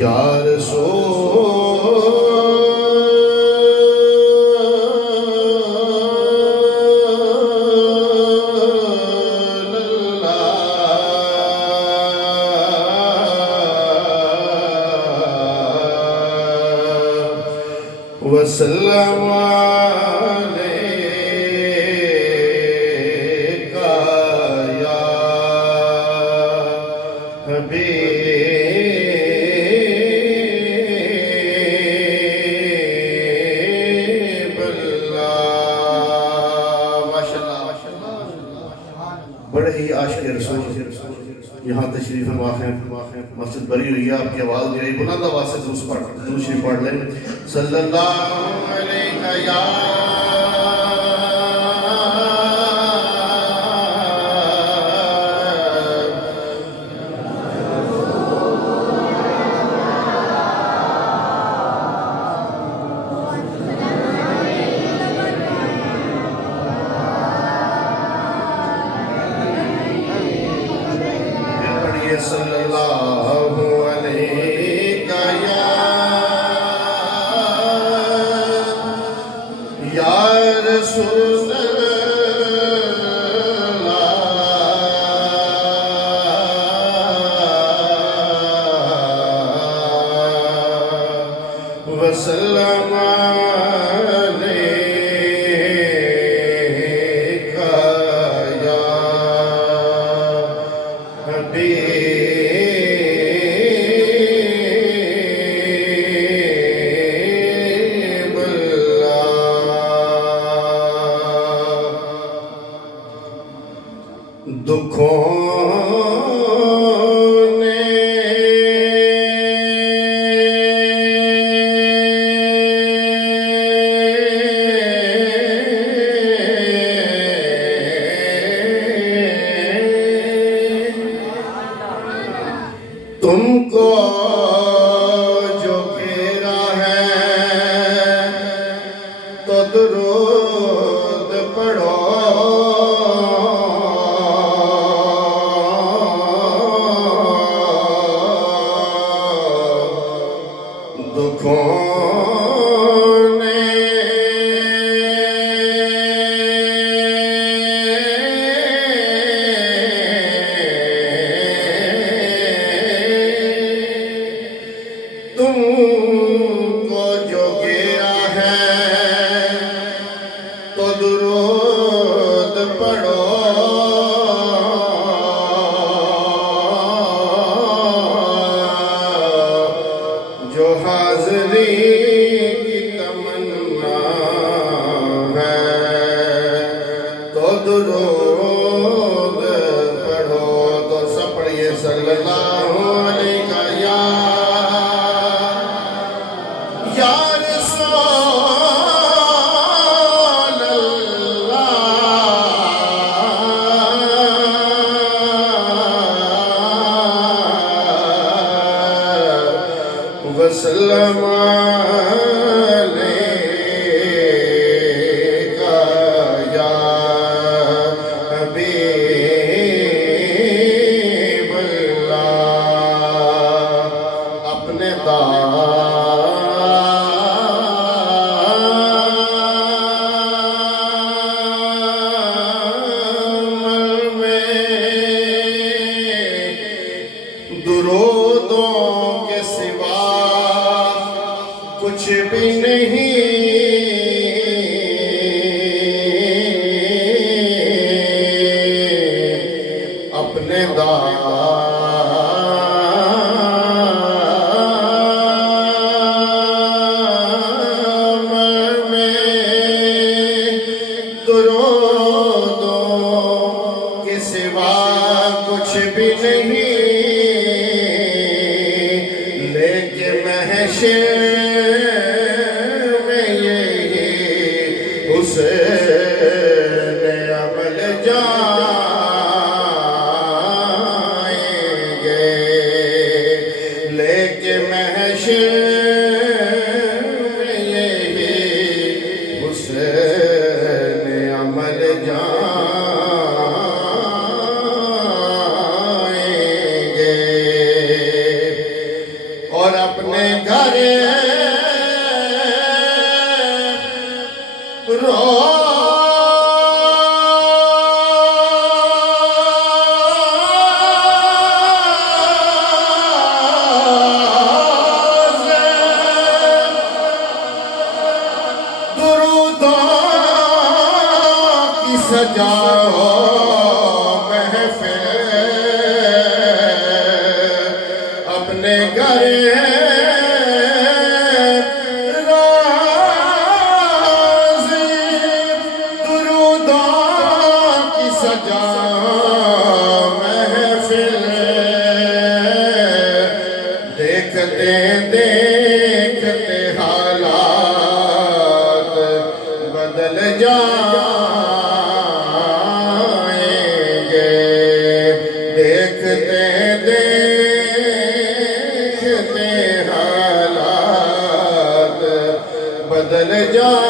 یا رسول اللہ وسلم علیکہ یا حبیب اللہ۔ ماشاءاللہ، بڑے ہی عاشق رسول یہاں تشریف واقع مسجد بری ہوئی ہے، آپ کی آواز بھی رہی بلند آواز سے دوسری پڑھ لیں۔ صلی اللہ علیہ یا صلی اللہ علیہ یا رسول اللہ وسلم علیکہ یا حبیب اللہ۔ دکھوں نے تم کو جو گھیرا ہے تو درود پڑھو، دکھوں نے تم کو جو گھیرا ہے تو درود پڑھو، جو حاضری کی تمنا ہے تو درود پڑھو۔ تو سب پڑھیے صلی اللہ علیہ یا رسول اللہ وسلم علیکہ یا حبیب اللہ۔ اپنے درودوں کے سوا کچھ بھی نہیں، اپنے دامن میں درودوں کے سوا کچھ بھی نہیں، محشر میں یہی حسین عمل جائیں گے، لیکن محشر میں یہی حسین عمل جائیں گے۔ سجاؤ محفل اپنے گھر راضی درودوں کی سجاؤ محفل دیکھتے دیکھتے حالات بدل جائیں گے دیکھتے دیکھتے حالات بدل جائیں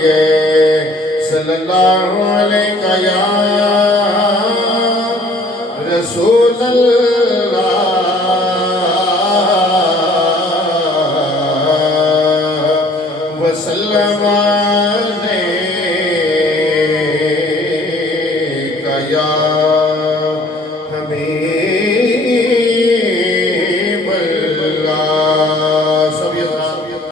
گے صلی اللہ علیہ یا رسول اللہ وسلم